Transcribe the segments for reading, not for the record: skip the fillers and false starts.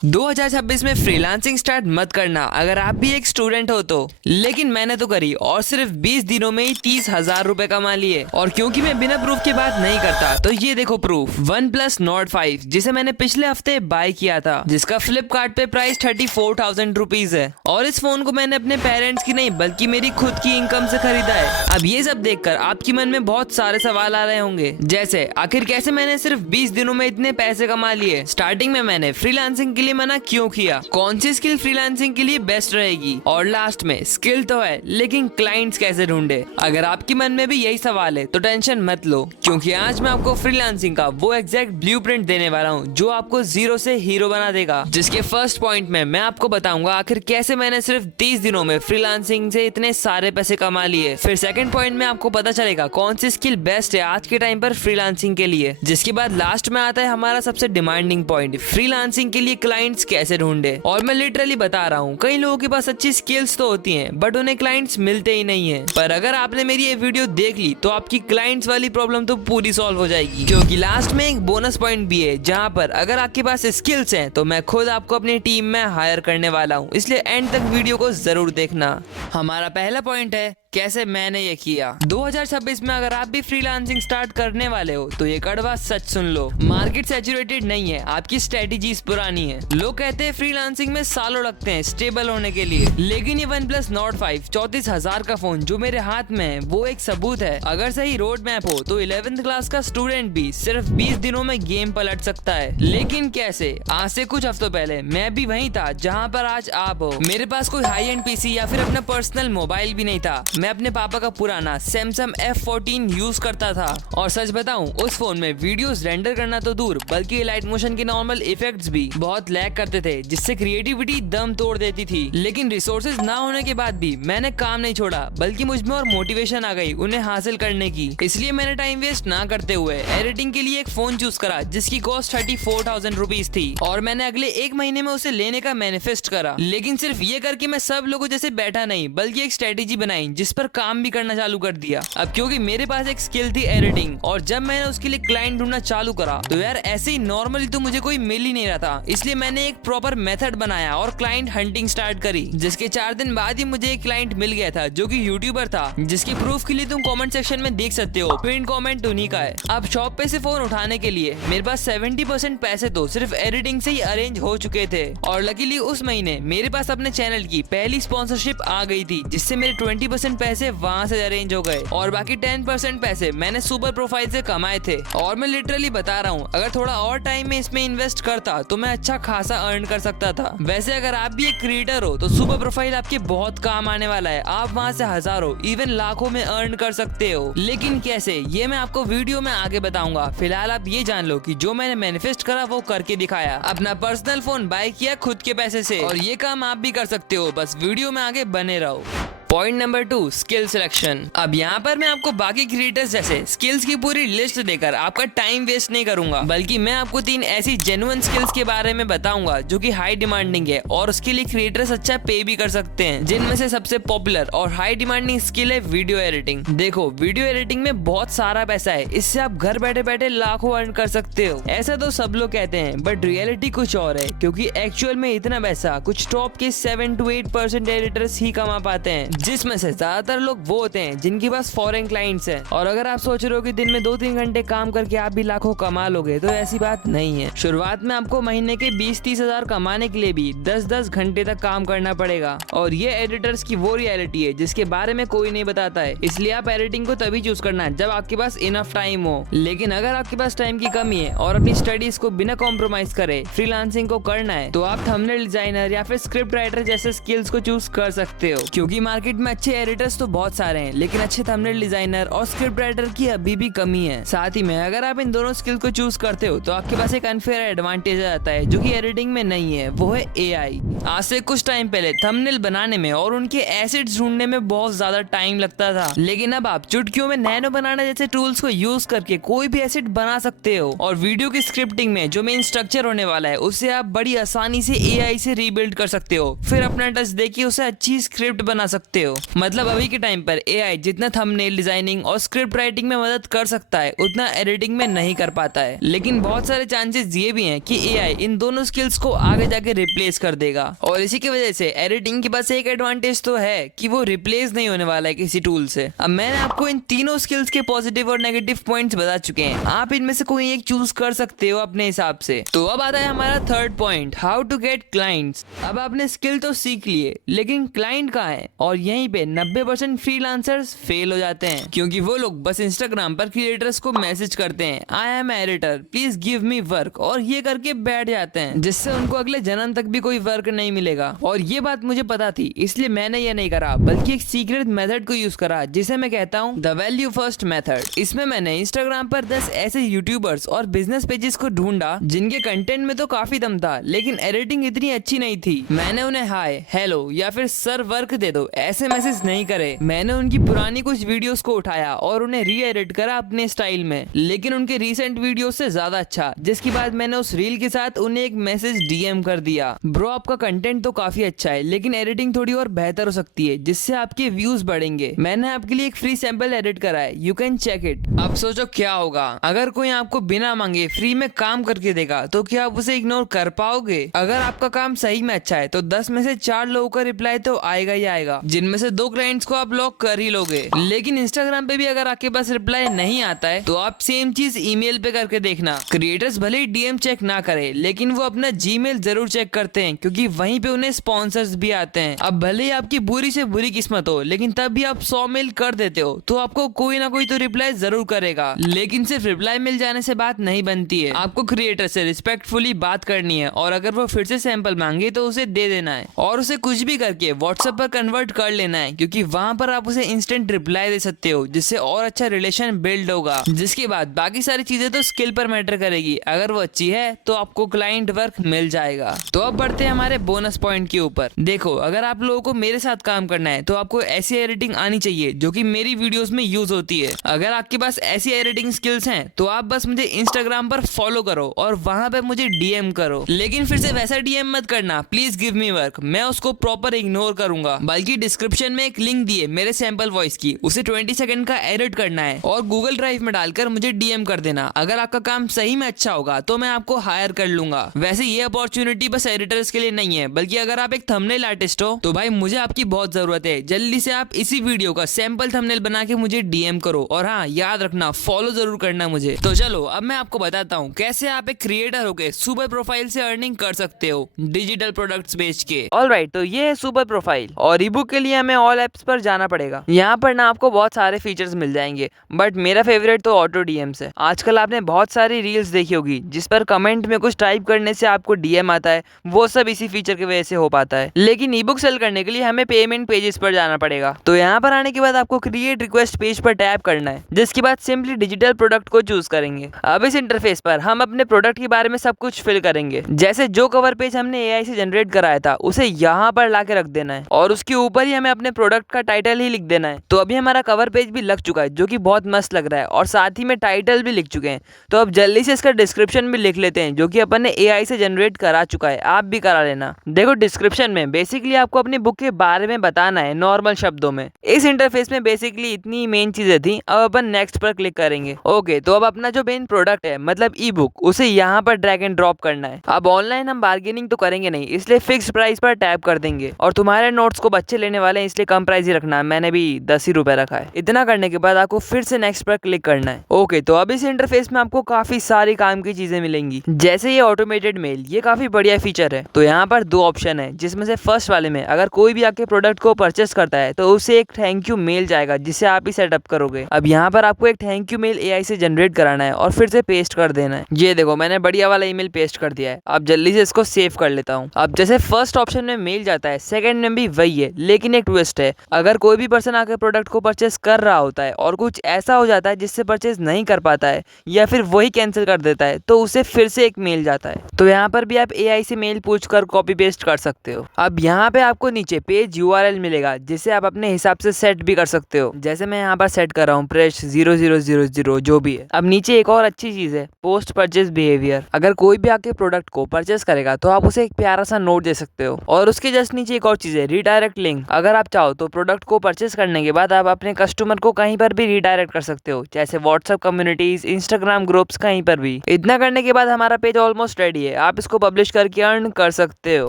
2026 में freelancing start मत करना अगर आप भी एक स्टूडेंट हो तो। लेकिन मैंने तो करी और सिर्फ 20 दिनों में ही 30,000 रुपए कमा लिए। और क्योंकि मैं बिना प्रूफ के बात नहीं करता तो ये देखो प्रूफ। OnePlus Nord 5 जिसे मैंने पिछले हफ्ते बाय किया था, जिसका फ्लिपकार्ट पे प्राइस 34,000 रुपीज है। और इस फोन को मैंने अपने पेरेंट्स की नहीं बल्कि मेरी खुद की इनकम से खरीदा है। अब ये सब देखकर आपके मन में बहुत सारे सवाल आ रहे होंगे, जैसे आखिर कैसे मैंने सिर्फ 20 दिनों में इतने पैसे कमा लिए। स्टार्टिंग में मैंने फ्रीलांसिंग के लिए मना क्यों किया, कौन सी स्किल फ्रीलांसिंग के लिए बेस्ट रहेगी, और लास्ट में स्किल तो है लेकिन क्लाइंट्स कैसे ढूंढे। अगर आपके मन में भी यही सवाल है तो टेंशन मत लो, क्योंकि आज मैं आपको फ्रीलांसिंग का वो एग्जैक्ट ब्लूप्रिंट देने वाला हूँ जो आपको जीरो से हीरो बना देगा। जिसके फर्स्ट पॉइंट में मैं आपको बताऊंगा आखिर कैसे मैंने सिर्फ 30 दिनों में फ्रीलांसिंग से इतने सारे पैसे कमा लिए। फिर सेकंड पॉइंट में आपको पता चलेगा कौन सी स्किल बेस्ट है आज के टाइम पर फ्रीलांसिंग के लिए। जिसके बाद लास्ट में आता है हमारा सबसे डिमांडिंग पॉइंट, फ्रीलांसिंग के लिए क्लाइंट्स कैसे ढूंढे। और मैं लिटरली बता रहा हूँ, कई लोगों के पास अच्छी स्किल्स तो होती हैं बट उन्हें क्लाइंट्स मिलते ही नहीं है। पर अगर आपने मेरी ये वीडियो देख ली तो आपकी क्लाइंट्स वाली प्रॉब्लम तो पूरी सॉल्व हो जाएगी, क्योंकि लास्ट में एक बोनस पॉइंट भी है जहाँ पर अगर आपके पास स्किल्स हैं तो मैं खुद आपको अपनी टीम में हायर करने वाला हूँ। इसलिए एंड तक वीडियो को जरूर देखना। हमारा पहला पॉइंट है कैसे मैंने ये किया। 2026 में अगर आप भी फ्रीलांसिंग स्टार्ट करने वाले हो तो ये कड़वा सच सुन लो, मार्केट सैचुरेटेड नहीं है, आपकी स्ट्रेटेजीज पुरानी है। लोग कहते हैं फ्रीलांसिंग में सालों लगते हैं स्टेबल होने के लिए, लेकिन ये OnePlus Nord 5 34,000 का फोन जो मेरे हाथ में है वो एक सबूत है। अगर सही रोड मैप हो तो 11th क्लास का स्टूडेंट भी सिर्फ 20 दिनों में गेम पलट सकता है। लेकिन कैसे? आज से कुछ हफ्तों पहले मैं भी वहीं था जहाँ पर आज आप हो। मेरे पास कोई हाई एंड पीसी या फिर अपना पर्सनल मोबाइल भी नहीं था। मैं अपने पापा का पुराना Samsung F14 यूज करता था, और सच बताऊं उस फोन में वीडियोस रेंडर करना तो दूर बल्कि लाइट मोशन के नॉर्मल इफेक्ट्स भी बहुत लैग करते थे, जिससे क्रिएटिविटी दम तोड़ देती थी। लेकिन रिसोर्सेज ना होने के बाद भी मैंने काम नहीं छोड़ा, बल्कि मुझ में और मोटिवेशन आ गई उन्हें हासिल करने की। इसलिए मैंने टाइम वेस्ट ना करते हुए एडिटिंग के लिए एक फोन चूज करा जिसकी कॉस्ट 34,000 रुपीज थी, और मैंने अगले एक महीने में उसे लेने का मैनिफेस्ट करा। लेकिन सिर्फ ये करके मैं सब लोगों जैसे बैठा नहीं बल्कि एक स्ट्रेटेजी बनाई जिस पर काम भी करना चालू कर दिया। अब क्योंकि मेरे पास एक स्किल थी एडिटिंग, और जब मैंने उसके लिए क्लाइंट ढूंढना चालू करा तो यार ऐसे ही नॉर्मली तो मुझे कोई मिल ही नहीं रहा था। इसलिए मैंने एक प्रॉपर मेथड बनाया और क्लाइंट हंटिंग स्टार्ट करी, जिसके 4 दिन बाद ही मुझे एक क्लाइंट मिल गया था जो कि यूट्यूबर था, जिसके प्रूफ के लिए तुम कमेंट सेक्शन में देख सकते हो, पिन कमेंट उन्हीं का है। अब शॉप पे से फोन उठाने के लिए मेरे पास 70% पैसे तो सिर्फ एडिटिंग से ही अरेंज हो चुके थे। और लकीली उस महीने मेरे पास अपने चैनल की पहली स्पॉन्सरशिप आ गई थी, जिससे मेरे 20% पैसे वहाँ से अरेंज हो गए, और बाकी 10% पैसे मैंने सुपर प्रोफाइल से कमाए थे। और मैं लिटरली बता रहा हूँ, अगर थोड़ा और टाइम में इसमें इन्वेस्ट करता तो मैं अच्छा खासा अर्न कर सकता था। वैसे अगर आप भी एक क्रिएटर हो तो सुपर प्रोफाइल आपके बहुत काम आने वाला है। आप वहाँ से हजारों इवन लाखों में अर्न कर सकते हो। लेकिन कैसे, ये मैं आपको वीडियो में आगे बताऊंगा। फिलहाल आप ये जान लो कि जो मैंने मैनिफेस्ट करा वो करके दिखाया। अपना पर्सनल फोन बाय किया खुद के पैसे से, और ये काम आप भी कर सकते हो, बस वीडियो में आगे बने रहो। Point number 2, skill selection. अब यहाँ पर मैं आपको बाकी क्रिएटर्स जैसे स्किल्स की पूरी लिस्ट देकर आपका टाइम वेस्ट नहीं करूंगा, बल्कि मैं आपको 3 ऐसी जेन्युइन स्किल्स के बारे में बताऊंगा जो कि हाई डिमांडिंग है और उसके लिए क्रिएटर्स अच्छा पे भी कर सकते हैं। जिनमें से सबसे पॉपुलर और हाई डिमांडिंग स्किल है वीडियो एडिटिंग। देखो, वीडियो एडिटिंग में बहुत सारा पैसा है, इससे आप घर बैठे बैठे लाखों अर्न कर सकते हो। ऐसा तो सब लोग कहते हैं बट रियलिटी कुछ और है, क्योंकि एक्चुअल में इतना पैसा कुछ टॉप के 7 to 8% एडिटर्स ही कमा पाते हैं, जिसमें से ज्यादातर लोग वो होते हैं जिनके पास फॉरेन क्लाइंट्स हैं। और अगर आप सोच रहे हो कि दिन में 2-3 घंटे काम करके आप भी लाखों कमा लोगे, तो ऐसी बात नहीं है। शुरुआत में आपको महीने के 20-30 हजार कमाने के लिए भी 10-10 घंटे तक काम करना पड़ेगा, और ये एडिटर्स की वो रियलिटी है जिसके बारे में कोई नहीं बताता है। इसलिए आप एडिटिंग को तभी चूज करना जब आपके पास इनफ टाइम हो। लेकिन अगर आपके पास टाइम की कमी है और अपनी स्टडीज को बिना कॉम्प्रोमाइज करे फ्रीलांसिंग को करना है, तो आप थंबनेल डिजाइनर या फिर स्क्रिप्ट राइटर जैसे स्किल्स को चूज कर सकते हो। क्योंकि मार्केट में अच्छे एडिटर्स तो बहुत सारे हैं, लेकिन अच्छे थंबनेल डिजाइनर और स्क्रिप्ट राइटर की अभी भी कमी है। साथ ही में अगर आप इन दोनों स्किल को चूज करते हो तो आपके पास एक अनफेयर एडवांटेज आ जाता है जो कि एडिटिंग में नहीं है, वो है एआई। आज से कुछ टाइम पहले थंबनेल बनाने में और उनके एसिड्स ढूंढने में बहुत ज्यादा टाइम लगता था, लेकिन अब आप चुटकियों में नैनो बनाना जैसे टूल्स को यूज करके कोई भी एसिड बना सकते हो। और वीडियो की स्क्रिप्टिंग में जो मेन स्ट्रक्चर होने वाला है उसे आप बड़ी आसानी से एआई से रीबिल्ड कर सकते हो, फिर अपना टच देके उसे अच्छी स्क्रिप्ट बना सकते सकते हो। मतलब अभी के टाइम पर एआई जितना थंबनेल डिजाइनिंग और स्क्रिप्ट राइटिंग में मदद कर सकता है उतना एडिटिंग में नहीं कर पाता है। लेकिन बहुत सारे चांसेस ये भी हैं कि एआई इन दोनों स्किल्स को आगे जाके रिप्लेस कर देगा। और इसी की वजह से एडिटिंग के पास एक एडवांटेज तो है कि वो रिप्लेस नहीं होने वाला है किसी टूल से। अब मैंने आपको इन तीनों स्किल्स के पॉजिटिव और नेगेटिव पॉइंट्स बता चुके हैं। आप इनमें से कोई एक चूज कर सकते हो अपने हिसाब से। तो अब आता है हमारा third point, how to get clients. अब आपने स्किल तो सीख लिए लेकिन क्लाइंट कहाँ है? और यहीं पे 90% फ्रीलांसर्स फेल हो जाते हैं क्योंकि वो लोग बस इंस्टाग्राम पर क्रिएटर्स को मैसेज करते हैं, I am editor please give me work, और ये करके बैठ जाते हैं जिससे उनको अगले जन्म तक भी कोई वर्क नहीं मिलेगा। और ये बात मुझे पता थी इसलिए मैंने ये नहीं करा, बल्कि एक सीक्रेट मेथड को यूज करा जिसे मैं कहता हूँ द वैल्यू फर्स्ट मेथड। इसमें मैंने इंस्टाग्राम पर 10 ऐसे यूट्यूबर्स और बिजनेस पेजेस को ढूंढा जिनके कंटेंट में तो काफी दम था लेकिन एडिटिंग इतनी अच्छी नहीं थी। मैंने उन्हें हाय, हेलो या फिर सर वर्क दे दो ऐसे मैसेज नहीं करे। मैंने उनकी पुरानी कुछ वीडियोस को उठाया और उन्हें री एडिट करा अपने स्टाइल में, लेकिन उनके रीसेंट वीडियो से ज्यादा अच्छा। जिसके बाद मैंने उस रील के साथ उन्हें एक मैसेज डीएम कर दिया, ब्रो आपका कंटेंट तो काफी अच्छा है लेकिन एडिटिंग थोड़ी और बेहतर हो सकती है जिससे आपके व्यूज बढ़ेंगे। मैंने आपके लिए एक फ्री सैंपल एडिट करा है, यू कैन चेक इट। अब सोचो क्या होगा अगर कोई आपको बिना मांगे फ्री में काम करके देगा, तो क्या आप उसे इग्नोर कर पाओगे? अगर आपका काम सही में अच्छा है तो 10 में से 4 लोगों का रिप्लाई तो आएगा ही आएगा, जिनमें से 2 क्लाइंट्स को आप लॉक कर ही लोगे। लेकिन इंस्टाग्राम पे भी अगर आपके पास रिप्लाई नहीं आता है तो आप सेम चीज ईमेल पे करके देखना। क्रिएटर्स भले ही डीएम चेक ना करे लेकिन वो अपना जीमेल जरूर चेक करते हैं क्योंकि वहीं पे उन्हें स्पॉन्सर्स भी आते हैं। अब भले ही आपकी बुरी से बुरी किस्मत हो लेकिन तब भी आप 100 मेल कर देते हो तो आपको कोई ना कोई तो रिप्लाई जरूर करेगा। लेकिन सिर्फ रिप्लाई मिल जाने से बात नहीं बनती है, आपको क्रिएटर से रिस्पेक्टफुली बात करनी है और अगर वो फिर से सैंपल मांगे तो उसे दे देना है और उसे कुछ भी करके व्हाट्सएप पर कन्वर्ट कर लेना है क्योंकि वहां पर आप उसे इंस्टेंट रिप्लाई दे सकते हो जिससे और अच्छा रिलेशन बिल्ड होगा। जिसके बाद बाकी सारी चीजें तो स्किल पर मैटर करेगी, अगर वो अच्छी है तो आपको क्लाइंट वर्क मिल जाएगा। तो अब बढ़ते हैं हमारे बोनस पॉइंट के ऊपर। देखो अगर आप लोगों को मेरे साथ काम करना है तो आपको ऐसी एडिटिंग आनी चाहिए जो कि मेरी वीडियोस में यूज होती है। अगर आपके पास ऐसी एडिटिंग स्किल्स हैं तो आप बस मुझे इंस्टाग्राम पर फॉलो करो और वहां पे मुझे डीएम करो, लेकिन फिर से वैसा डीएम मत करना, प्लीज गिव मी वर्क, मैं उसको प्रॉपर इग्नोर करूंगा। बल्कि डिस्क्रिप्शन में एक लिंक दिए मेरे सैंपल वॉइस की, उसे 20 सेकंड का एडिट करना है और गूगल ड्राइव में डालकर मुझे डीएम कर देना। अगर आपका काम सही में अच्छा होगा तो मैं आपको हायर कर लूंगा। वैसे ये अपॉर्चुनिटी बस एडिटर्स के लिए नहीं है, बल्कि अगर आप एक थंबनेल आर्टिस्ट हो तो भाई मुझे आपकी बहुत जरूरत है। जल्दी से आप इसी वीडियो का सैंपल थंबनेल बना के मुझे डीएम करो और हाँ याद रखना फॉलो जरूर करना मुझे। तो चलो अब मैं आपको बताता हूँ कैसे आप एक क्रिएटर होके सुपर प्रोफाइल से अर्निंग कर सकते हो डिजिटल प्रोडक्ट्स बेच के। ऑलराइट, तो ये है सुपर प्रोफाइल और ईबुक के लिए हमें ऑल एप्स पर जाना पड़ेगा। यहाँ पर ना आपको बहुत सारे फीचर्स मिल जाएंगे बट मेरा फेवरेट तो ऑटो डीएम है। आजकल आपने बहुत सारी रील्स देखी होगी जिस पर कमेंट में कुछ टाइप करने से आपको डीएम आता है, वो सब इसी फीचर की वजह से हो पाता है। लेकिन ईबुक सेल करने के लिए हमें पेमेंट पेजेस पर जाना पड़ेगा। तो यहाँ पर आने के बाद आपको क्रिएट रिक्वेस्ट पेज पर टैप करना है, जिसके बाद सिंपली डिजिटल प्रोडक्ट को चूज करेंगे। अब इस इंटरफेस पर हम अपने प्रोडक्ट के बारे में सब कुछ फिल करेंगे। जैसे जो कवर पेज हमने एआई से जनरेट कराया था उसे यहाँ पर लाके रख देना है और उसके ऊपर ही हमें अपने प्रोडक्ट का टाइटल ही लिख देना है। तो अभी हमारा कवर पेज भी लग चुका है जो कि बहुत मस्त लग रहा है और साथ ही में टाइटल भी लिख चुके हैं। तो अब जल्दी से इसका डिस्क्रिप्शन भी लिख लेते हैं जो कि अपन ने एआई से जनरेट करा चुका है, आप भी करा लेना। देखो डिस्क्रिप्शन में बेसिकली आपको अपनी बुक के बारे में बताना है नॉर्मल शब्दों में। इस इंटरफेस में बेसिकली इतनी मेन चीजें थी। अब अपन नेक्स्ट पर क्लिक करेंगे। ओके, तो अब अपना जो मेन प्रोडक्ट है मतलब ई बुक, उसे यहाँ पर ड्रैग एंड ड्रॉप करना है। अब ऑनलाइन हम बार्गेनिंग तो करेंगे नहीं, इसलिए फिक्स प्राइस पर टैप कर देंगे और तुम्हारे नोट्स को बच्चे लेने वाले हैं इसलिए कम प्राइस ही रखना है। मैंने भी 10 ही रुपए रखा है। इतना करने के बाद आपको फिर से नेक्स्ट पर क्लिक करना है। ओके, तो अब इस इंटरफेस में आपको काफी सारी काम की चीजें मिलेंगी, जैसे ये ऑटोमेटेड मेल, ये काफी बढ़िया फीचर है। तो यहाँ पर 2 ऑप्शन है, जिसमें से फर्स्ट वाले में अगर कोई भी आपके प्रोडक्ट को परचेस करता है तो उसे एक थैंक यू मेल जाएगा जिसे आप ही सेटअप करोगे। अब यहाँ पर आपको एक थैंक यू मेल एआई से जनरेट कराना है और फिर से पेस्ट कर देना है। ये देखो मैंने बढ़िया वाला ईमेल पेस्ट कर दिया है। अब जल्दी से इसको सेव कर लेता हूँ। अब जैसे फर्स्ट ऑप्शन में मेल जाता है, सेकंड में भी वही है, लेकिन एक ट्विस्ट है। अगर कोई भी पर्सन आके प्रोडक्ट को परचेस कर रहा होता है और कुछ ऐसा हो जाता है जिससे परचेस नहीं कर पाता है या फिर वही कैंसिल कर देता है तो उसे फिर से एक मेल जाता है। तो यहाँ पर भी आप एआई से मेल पूछकर कॉपी पेस्ट कर सकते हो। अब यहाँ पे आपको नीचे पेज यूआरएल मिलेगा जिसे आप अपने हिसाब से सेट भी कर सकते हो। जैसे मैं यहाँ पर सेट कर रहा हूँ प्रेस 0000 जो भी है। अब नीचे एक और अच्छी चीज है, पोस्ट परचेस बिहेवियर। अगर कोई भी आपके प्रोडक्ट को परचेस करेगा तो आप उसे एक प्यारा सा नोट दे सकते हो। और उसके जस्ट नीचे एक और चीज है, रिडायरेक्ट लिंक। अगर अगर आप चाहो तो प्रोडक्ट को परचेस करने के बाद आप अपने कस्टमर को कहीं पर भी रिडायरेक्ट कर सकते हो, जैसे व्हाट्सएप कम्युनिटीज, इंस्टाग्राम ग्रुप्स, कहीं पर भी। इतना करने के बाद हमारा पेज ऑलमोस्ट रेडी है, आप इसको पब्लिश करके अर्न कर सकते हो।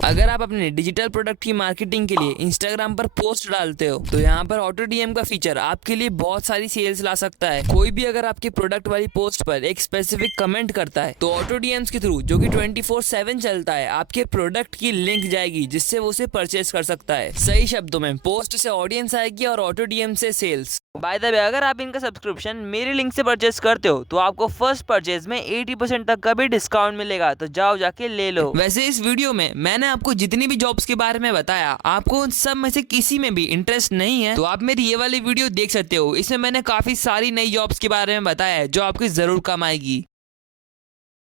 अगर आप अपने डिजिटल प्रोडक्ट की मार्केटिंग के लिए इंस्टाग्राम पर पोस्ट डालते हो तो यहाँ पर ऑटो डीएम का फीचर आपके लिए बहुत सारी सेल्स ला सकता है। कोई भी अगर आपके प्रोडक्ट वाली पोस्ट पर एक स्पेसिफिक कमेंट करता है तो ऑटो डीएम्स के थ्रू, जो कि 24/7 चलता है, आपके प्रोडक्ट की लिंक जाएगी जिससे वो उसे परचेस कर सकता है। सही शब्दों में, पोस्ट से ऑडियंस आएगी और ऑटो डीएम से सेल्स। बाय द वे, अगर आप इनका सब्सक्रिप्शन मेरी लिंक से परचेस करते हो तो आपको फर्स्ट परचेज में 80% तक का भी डिस्काउंट मिलेगा, तो जाओ जाके ले लो। वैसे इस वीडियो में मैंने आपको जितनी भी जॉब्स के बारे में बताया, आपको उन सब में से किसी में भी इंटरेस्ट नहीं है तो आप मेरी ये वाली वीडियो देख सकते हो। इसमें मैंने काफी सारी नई जॉब्स के बारे में बताया है जो आपकी जरूर काम आएगी।